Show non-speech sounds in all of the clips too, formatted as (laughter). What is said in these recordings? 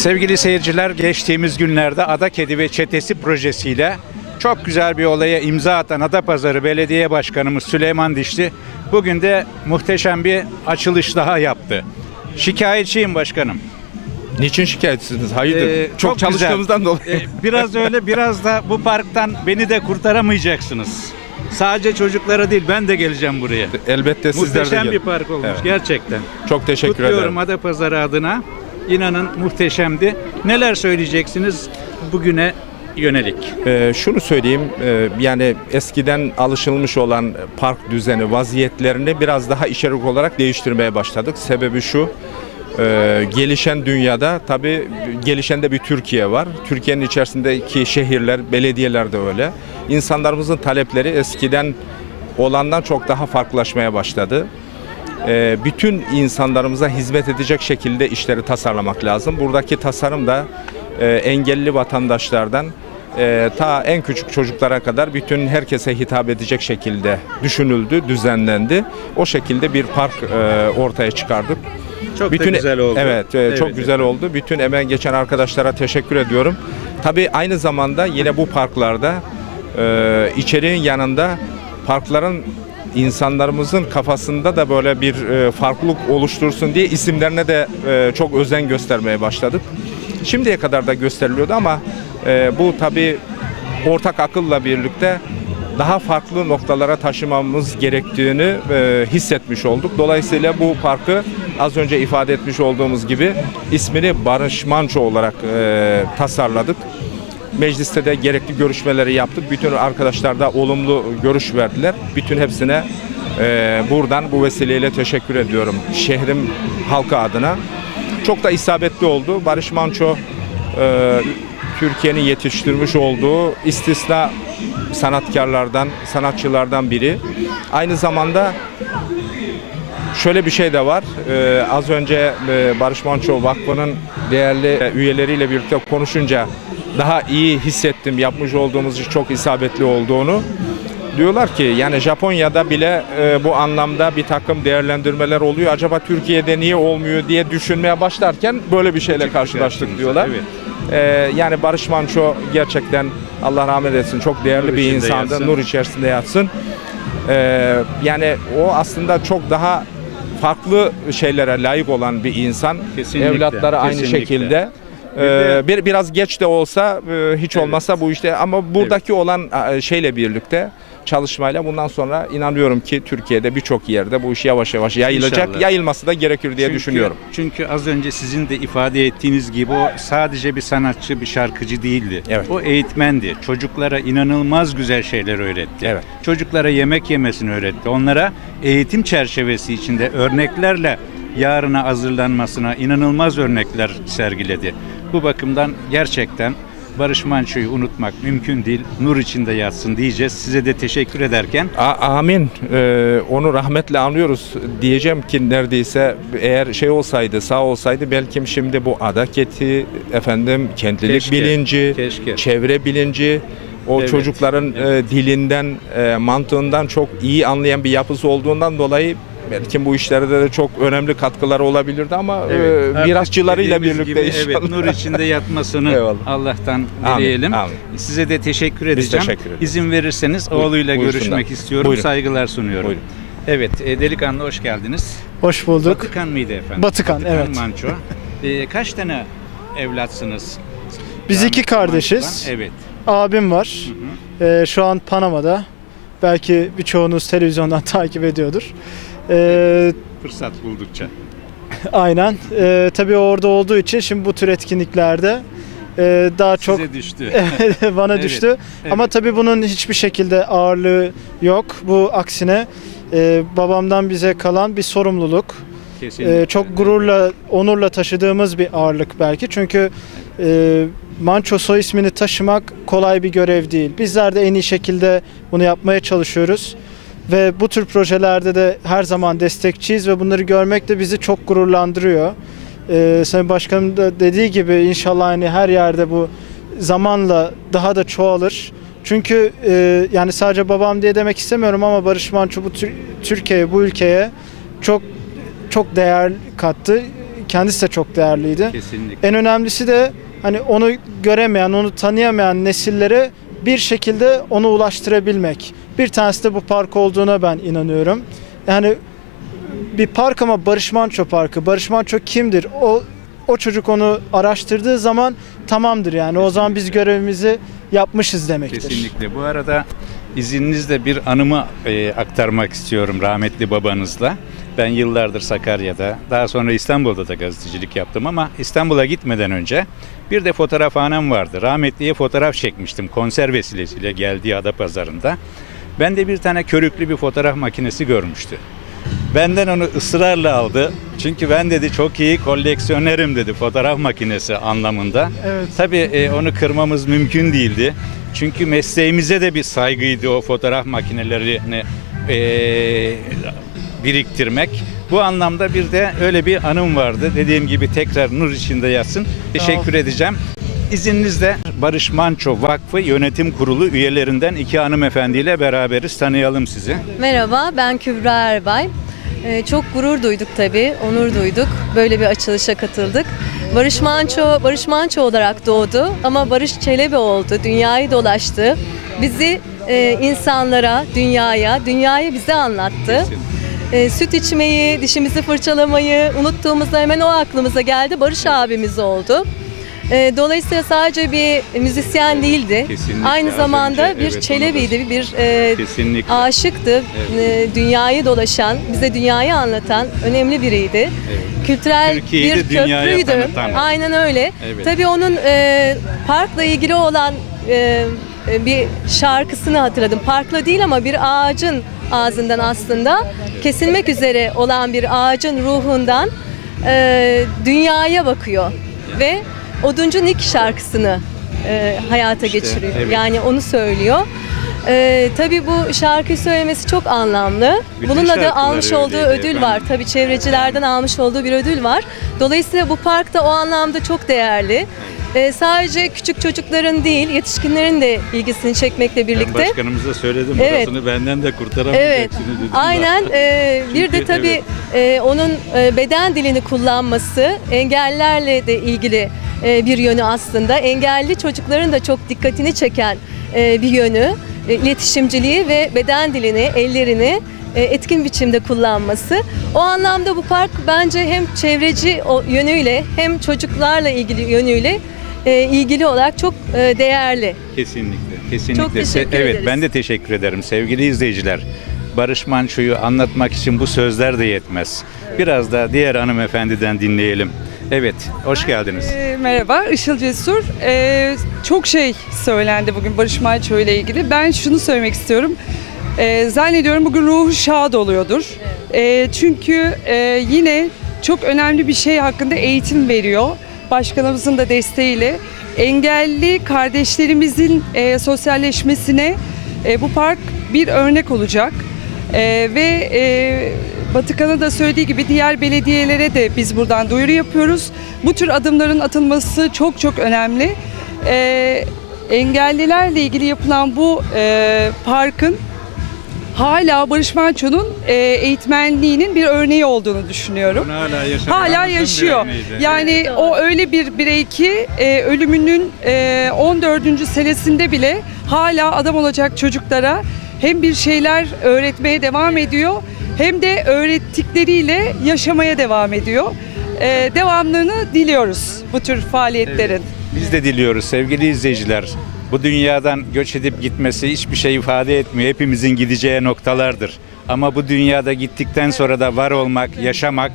Sevgili seyirciler, geçtiğimiz günlerde Ada Kedi ve Çetesi projesiyle çok güzel bir olaya imza atan Adapazarı Belediye Başkanımız Süleyman Dişli bugün de muhteşem bir açılış daha yaptı. Şikayetçiyim başkanım. Niçin şikayetçisiniz? Hayırdır? Ee, çok, güzel. çalıştığımızdan dolayı. Ee, biraz öyle, biraz da bu parktan beni de kurtaramayacaksınız. Sadece çocuklara değil, ben de geleceğim buraya. Elbette sizler de Muhteşem gelin. bir park olmuş Evet. gerçekten. Çok teşekkür Kutluyorum ederim. Adapazarı adına. İnanın muhteşemdi. Neler söyleyeceksiniz bugüne yönelik? Ee, şunu söyleyeyim, e, yani eskiden alışılmış olan park düzeni, vaziyetlerini biraz daha içerik olarak değiştirmeye başladık. Sebebi şu, e, gelişen dünyada tabii gelişen de bir Türkiye var. Türkiye'nin içerisindeki şehirler, belediyeler de öyle. İnsanlarımızın talepleri eskiden olandan çok daha farklılaşmaya başladı. Ee, bütün insanlarımıza hizmet edecek şekilde işleri tasarlamak lazım. Buradaki tasarım da e, engelli vatandaşlardan e, ta en küçük çocuklara kadar bütün herkese hitap edecek şekilde düşünüldü, düzenlendi. O şekilde bir park e, ortaya çıkardık. Çok da güzel oldu. Evet, e, çok Evet, güzel oldu. Bütün emeği geçen arkadaşlara teşekkür ediyorum. Tabii aynı zamanda yine bu parklarda e, içeriğin yanında parkların insanlarımızın kafasında da böyle bir e, farklılık oluştursun diye isimlerine de e, çok özen göstermeye başladık. Şimdiye kadar da gösteriliyordu ama e, bu tabii ortak akılla birlikte daha farklı noktalara taşımamız gerektiğini e, hissetmiş olduk. Dolayısıyla bu parkı az önce ifade etmiş olduğumuz gibi ismini Barış Manço olarak e, tasarladık. Mecliste de gerekli görüşmeleri yaptık. Bütün arkadaşlar da olumlu görüş verdiler. Bütün hepsine e, buradan bu vesileyle teşekkür ediyorum. Şehrim halkı adına. Çok da isabetli oldu. Barış Manço e, Türkiye'nin yetiştirmiş olduğu istisna sanatkarlardan, sanatçılardan biri. Aynı zamanda şöyle bir şey de var. Ee, az önce e, Barış Manço Vakfı'nın değerli e, üyeleriyle birlikte konuşunca daha iyi hissettim yapmış olduğumuz iş çok isabetli olduğunu. Diyorlar ki yani Japonya'da bile e, bu anlamda bir takım değerlendirmeler oluyor. Acaba Türkiye'de niye olmuyor diye düşünmeye başlarken böyle bir şeyle karşılaştık diyorlar. Evet. Ee, yani Barış Manço gerçekten Allah rahmet etsin çok değerli Nur bir insandı. yatsın. Nur içerisinde yatsın. Ee, yani o aslında çok daha farklı şeylere layık olan bir insan. Kesinlikle, Evlatları aynı kesinlikle. şekilde. Ee, bir biraz geç de olsa e, hiç Evet. olmasa bu işte ama buradaki olan e, şeyle birlikte çalışmayla bundan sonra inanıyorum ki Türkiye'de birçok yerde bu iş yavaş yavaş yayılacak. İnşallah. Yayılması da gerekir diye Çünkü- düşünüyorum. Çünkü az önce sizin de ifade ettiğiniz gibi o sadece bir sanatçı, bir şarkıcı değildi. Evet. O eğitmendi. Çocuklara inanılmaz güzel şeyler öğretti. Evet. Çocuklara yemek yemesini öğretti. Onlara eğitim çerçevesi içinde örneklerle yarına hazırlanmasına inanılmaz örnekler sergiledi. Bu bakımdan gerçekten Barış Manço'yu unutmak mümkün değil. Nur içinde yatsın diyeceğiz. Size de teşekkür ederken A- amin. Ee, onu rahmetle anlıyoruz. Diyeceğim ki neredeyse eğer şey olsaydı, sağ olsaydı belki şimdi bu adaketi, efendim kentlilik Keşke, bilinci, keşke. çevre bilinci, o Evet, çocukların e, dilinden, e, mantığından çok iyi anlayan bir yapısı olduğundan dolayı belki bu işlerde de çok önemli katkıları olabilirdi ama Evet, e, mirasçılarıyla birlikte gibi, inşallah. Evet, nur içinde yatmasını (laughs) Eyvallah. Allah'tan Amin, dileyelim. amin. Size de teşekkür Biz edeceğim. teşekkür ederiz. İzin verirseniz Buyur- oğluyla buyursunlar. görüşmek istiyorum. Buyurun. Saygılar sunuyorum. Buyurun. Evet, e, delikanlı hoş geldiniz. Hoş bulduk. Batıkan mıydı efendim? Batıkan, evet. Manço. (laughs) E, kaç tane evlatsınız? Biz Rahmetli iki kardeşiz. Manço'dan? Evet. Abim var. Ee, şu an Panama'da. Belki birçoğunuz televizyondan (laughs) takip ediyordur. Ee, Fırsat buldukça. (laughs) aynen. Ee, tabii orada olduğu için şimdi bu tür etkinliklerde e, daha çok Size düştü. (laughs) bana Evet, düştü. Ama evet. tabii bunun hiçbir şekilde ağırlığı yok. Bu aksine e, babamdan bize kalan bir sorumluluk. Kesinlikle. Ee, çok gururla, onurla taşıdığımız bir ağırlık belki. Çünkü e, Manço soy ismini taşımak kolay bir görev değil. Bizler de en iyi şekilde bunu yapmaya çalışıyoruz. Ve bu tür projelerde de her zaman destekçiyiz ve bunları görmek de bizi çok gururlandırıyor. Ee, Sayın Başkanım da dediği gibi inşallah hani her yerde bu zamanla daha da çoğalır. Çünkü e, yani sadece babam diye demek istemiyorum ama Barış Manço bu Tür- Türkiye'ye, bu ülkeye çok çok değer kattı. kendisi de çok değerliydi. Kesinlikle. En önemlisi de hani onu göremeyen, onu tanıyamayan nesillere bir şekilde onu ulaştırabilmek. Bir tanesi de bu park olduğuna ben inanıyorum. Yani bir park ama Barış Manço Parkı. Barış Manço kimdir? O o çocuk onu araştırdığı zaman tamamdır yani. O zaman biz görevimizi yapmışız demektir. Kesinlikle. Bu arada izninizle bir anımı e, aktarmak istiyorum rahmetli babanızla. Ben yıllardır Sakarya'da, daha sonra İstanbul'da da gazetecilik yaptım ama İstanbul'a gitmeden önce bir de fotoğrafhanem vardı. Rahmetliye fotoğraf çekmiştim konser vesilesiyle geldiği Adapazarı'nda. Ben de bir tane körüklü bir fotoğraf makinesi görmüştü. Benden onu ısrarla aldı. Çünkü ben dedi çok iyi koleksiyonerim dedi fotoğraf makinesi anlamında. Evet. Tabii e, onu kırmamız mümkün değildi. Çünkü mesleğimize de bir saygıydı o fotoğraf makinelerini e, biriktirmek. Bu anlamda bir de öyle bir anım vardı. Dediğim gibi tekrar nur içinde yatsın. Teşekkür edeceğim. İzninizle Barış Manço Vakfı Yönetim Kurulu üyelerinden iki hanımefendiyle beraberiz. Tanıyalım sizi. Merhaba, ben Kübra Erbay. Ee, çok gurur duyduk tabii, onur duyduk. Böyle bir açılışa katıldık. Barış Manço, Barış Manço olarak doğdu ama Barış Çelebi oldu, dünyayı dolaştı. Bizi e, insanlara, dünyaya, dünyayı bize anlattı. E, süt içmeyi, dişimizi fırçalamayı unuttuğumuzda hemen o aklımıza geldi. Barış abimiz oldu. E, dolayısıyla sadece bir müzisyen değildi. Kesinlikle. Aynı zamanda önce, bir evet, Çelebi'ydi, bir e, Kesinlikle. aşıktı. Ee, dünyayı dolaşan, bize dünyayı anlatan önemli biriydi. Evet. Kültürel Türkiye'yi bir köprüydü. Aynen öyle. Evet. Tabii onun e, parkla ilgili olan e, e, bir şarkısını hatırladım. Parkla değil ama bir ağacın ağzından aslında kesilmek üzere olan bir ağacın ruhundan e, dünyaya bakıyor ve Oduncu Nick şarkısını e, hayata İşte, geçiriyor. evet. Yani onu söylüyor. Ee, tabii bu şarkıyı söylemesi çok anlamlı. Bütün Bununla da almış olduğu ödül efendim. var. Tabii çevrecilerden almış olduğu bir ödül var. Dolayısıyla bu park da o anlamda çok değerli. Ee, sadece küçük çocukların değil, yetişkinlerin de ilgisini çekmekle Ben birlikte. başkanımıza söyledim. Evet. Burasını benden de Evet, kurtaramayacaksınız dedim. aynen. Ee, bir de tabii e, onun e, beden dilini kullanması engellilerle de ilgili e, bir yönü aslında. Engelli çocukların da çok dikkatini çeken e, bir yönü. E, iletişimciliği ve beden dilini, ellerini e, etkin biçimde kullanması. O anlamda bu park bence hem çevreci yönüyle hem çocuklarla ilgili yönüyle e, ilgili olarak çok e, değerli. Kesinlikle. Kesinlikle. Çok teşekkür evet ederiz. ben de teşekkür ederim sevgili izleyiciler. Barış Manço'yu anlatmak için bu sözler de yetmez. Biraz da diğer hanımefendiden dinleyelim. Evet, hoş geldiniz. Ee, Merhaba, Işıl Cesur. Ee, çok şey söylendi bugün Barış Manço ile ilgili. Ben şunu söylemek istiyorum. Ee, zannediyorum bugün ruhu şad oluyordur. Ee, çünkü e, yine çok önemli bir şey hakkında eğitim veriyor. Başkanımızın da desteğiyle. Engelli kardeşlerimizin e, sosyalleşmesine e, bu park bir örnek olacak. Ee, ve e, Batıkan'ın da söylediği gibi diğer belediyelere de biz buradan duyuru yapıyoruz. Bu tür adımların atılması çok çok önemli. Ee, engellilerle ilgili yapılan bu e, parkın hala Barış Manço'nun e, eğitmenliğinin bir örneği olduğunu düşünüyorum. Bunu hala Hala yaşıyor. Yani o öyle bir birey ki e, ölümünün e, 14. senesinde bile hala adam olacak çocuklara hem bir şeyler öğretmeye devam ediyor hem de öğrettikleriyle yaşamaya devam ediyor. E, devamlılığını diliyoruz bu tür faaliyetlerin. Biz de diliyoruz sevgili izleyiciler. Bu dünyadan göç edip gitmesi hiçbir şey ifade etmiyor. Hepimizin gideceği noktalardır. Ama bu dünyada gittikten sonra da var olmak, yaşamak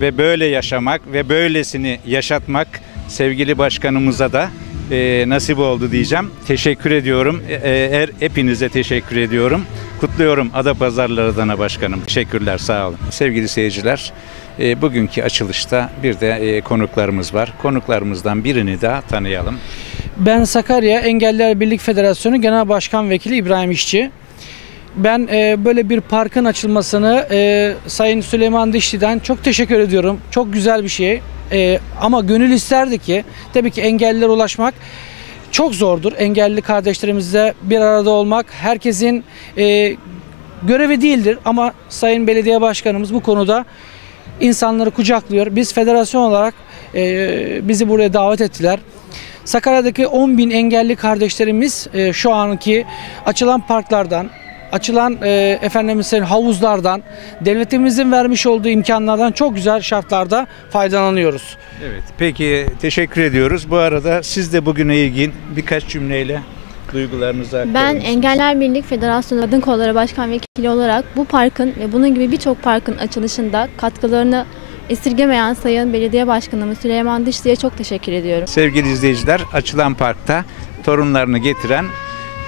ve böyle yaşamak ve böylesini yaşatmak sevgili başkanımıza da e, nasip oldu diyeceğim. Teşekkür ediyorum. E, e, er, hepinize teşekkür ediyorum. Kutluyorum Adapazarları Adana Başkanım. Teşekkürler, sağ olun. Sevgili seyirciler, e, bugünkü açılışta bir de e, konuklarımız var. Konuklarımızdan birini daha tanıyalım. Ben Sakarya Engelliler Birlik Federasyonu Genel Başkan Vekili İbrahim İşçi. Ben e, böyle bir parkın açılmasını e, Sayın Süleyman Dişli'den çok teşekkür ediyorum. Çok güzel bir şey. E, ama gönül isterdi ki tabii ki engellilere ulaşmak çok zordur. Engelli kardeşlerimizle bir arada olmak herkesin e, görevi değildir. Ama Sayın Belediye Başkanımız bu konuda insanları kucaklıyor. Biz federasyon olarak e, bizi buraya davet ettiler. Sakarya'daki 10 bin engelli kardeşlerimiz e, şu anki açılan parklardan, açılan e, efendimiz söyleyeyim havuzlardan, devletimizin vermiş olduğu imkanlardan çok güzel şartlarda faydalanıyoruz. Evet. Peki teşekkür ediyoruz. Bu arada siz de bugüne ilgin birkaç cümleyle duygularınızı aktarır Ben mısınız? Engeller Birlik Federasyonu Kadın Kolları Başkan Vekili olarak bu parkın ve bunun gibi birçok parkın açılışında katkılarını esirgemeyen Sayın Belediye Başkanımız Süleyman Dişli'ye çok teşekkür ediyorum. Sevgili izleyiciler, açılan parkta torunlarını getiren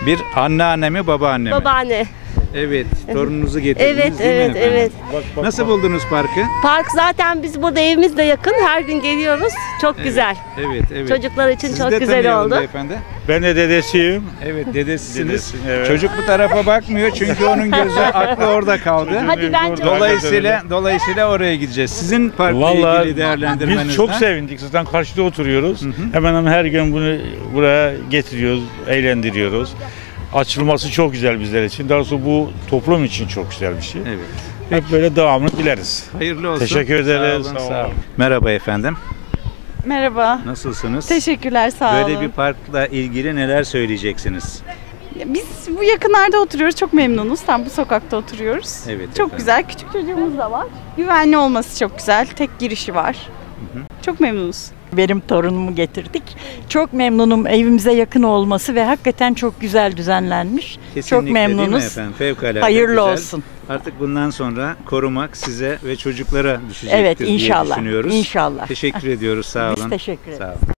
bir anneanne mi babaanne mi? Babaanne. Evet, torununuzu getirdiniz Evet, değil mi evet, efendim? evet. Nasıl buldunuz parkı? Park zaten biz burada evimiz de yakın. Her gün geliyoruz. Çok Evet, güzel. Evet, evet. Çocuklar için Sizi çok de güzel oldu. Beyefendi. Ben de dedesiyim. Evet, dedesisiniz. Dedesi, evet. Çocuk bu tarafa bakmıyor çünkü onun gözü (laughs) aklı orada kaldı. Hadi bence Dolayısıyla dolayısıyla oraya gideceğiz. Sizin parkla Vallahi ilgili değerlendirmenizden. Biz çok sevindik. Zaten karşıda oturuyoruz. Hemen hemen her gün bunu buraya getiriyoruz, eğlendiriyoruz. Açılması çok güzel bizler için. Daha doğrusu bu toplum için çok güzel bir şey. Evet. Hep böyle devamını dileriz. Hayırlı olsun. Teşekkür ederiz. Sağ olun, Sağ sağ olun. Merhaba efendim. Merhaba. Nasılsınız? Teşekkürler sağ Böyle olun. bir parkla ilgili neler söyleyeceksiniz? Biz bu yakınlarda oturuyoruz. Çok memnunuz. Tam bu sokakta oturuyoruz. Evet Çok efendim. güzel. Küçük çocuğumuz da var. Güvenli olması çok güzel. Tek girişi var. Çok memnunuz. Benim torunumu getirdik. Çok memnunum evimize yakın olması ve hakikaten çok güzel düzenlenmiş. Kesinlikle çok değil mi memnunuz. efendim? Fevkalade Hayırlı güzel. olsun. Artık bundan sonra korumak size ve çocuklara düşecektir Evet diye inşallah. düşünüyoruz. İnşallah. Teşekkür ediyoruz. Sağ olun. Biz teşekkür ederiz. Sağ olun.